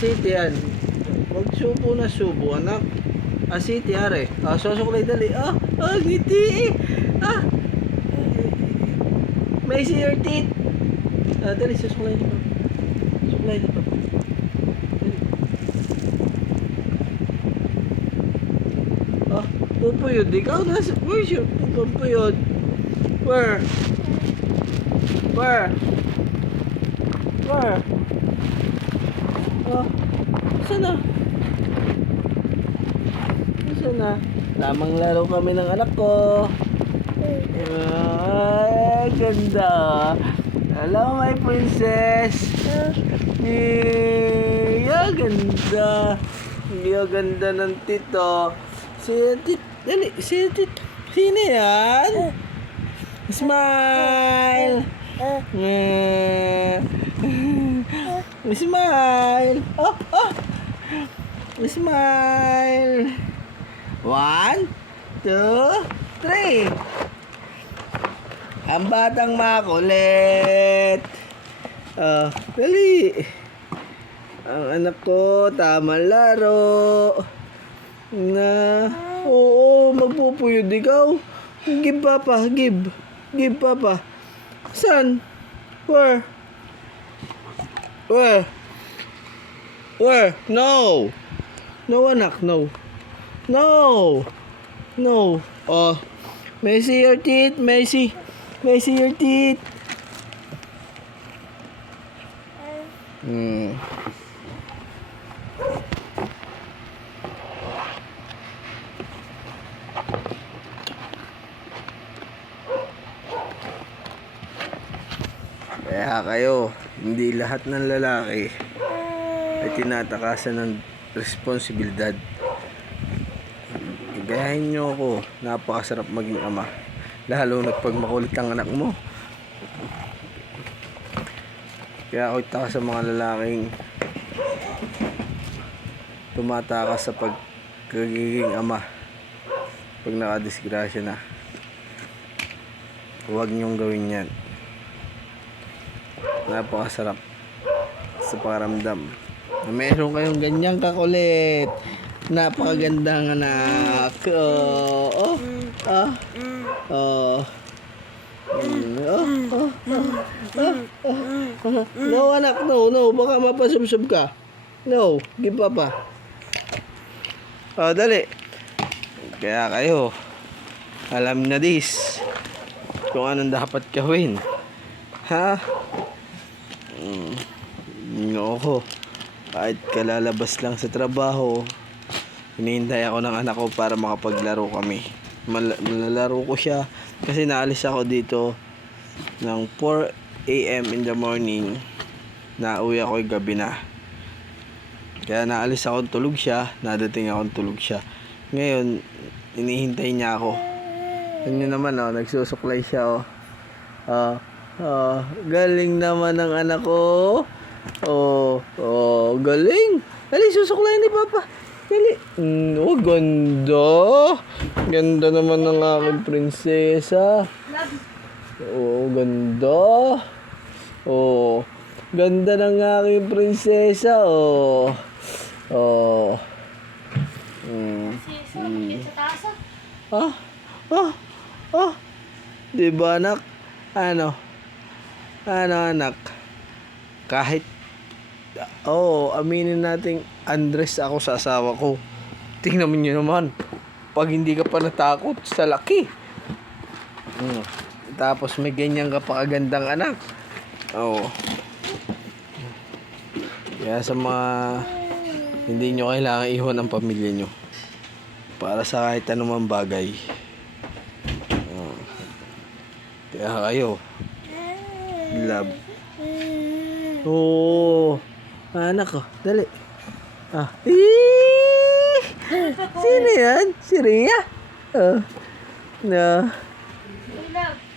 Asiti yan. Huwag subo na subo, anak. Asiti, are. Susuklay dali. Ngiti. May see your teeth. Dali, susuklay na pa. Susuklay na pa. Pupuyod. Ikaw nasa. Where's your pupuyod? Where? Saan na? Saan na? Lamang laro kami ng anak ko. Ay, ganda. Hello, my princess. Ganda. Ganda ng tito. Sino yan? Smile. Smile. Smile. 1, 2, 3. Ang batang makulit. Dali. Ang anak ko, tama laro. Oo, magpupuyod ikaw. Give papa, give. Give papa. Saan? Where? No. No, anak, no. May see your teeth, may see your teeth. Kaya kayo, hindi lahat ng lalaki ay tinatakasan ng responsibilidad. Gayahin nyo ako, napakasarap maging ama. Lalo na pag makulit ang anak mo. Kaya ako itaka sa mga lalaking tumatakas sa pagkagiging ama. Pag nakadisgrasya na, huwag nyong gawin yan. Napakasarap sa pakiramdam na meron kayong ganyang kakulit. Napakagandang anak. No, anak, no. Baka mapasubsob ka. No, give papa. Dali. Kaya kayo, alam na this kung anong dapat gawin. Ha? Ako, kahit kalalabas lang sa trabaho, hinihintay ako ng anak ko para makapaglaro kami. Malalaro ko siya kasi naalis ako dito ng 4 AM in the morning. Nauwi ako gabi na. Kaya naalis ako, tulog siya, nadating ako, tulog siya. Ngayon, hinihintay niya ako. Ano naman, nagsusuklay siya. Galing naman ng anak ko. Galing. Dali, susuklayin ni Papa. Dali. Ganda. Ganda naman ng aking prinsesa. Ganda. Ganda ng aking prinsesa. Diba, anak? Ano anak? Kahit aminin natin undress ako sa asawa ko. Tingnan mo nyo naman, pag hindi ka pa natakot sa laki, tapos may ganyan ka pa kagandang anak. Kaya sa mga hindi nyo kailangan iwan ang pamilya nyo para sa kahit anumang bagay. Kaya kayo, love. Anak ko, dali. Sino yan? Si Rhea? No. Love.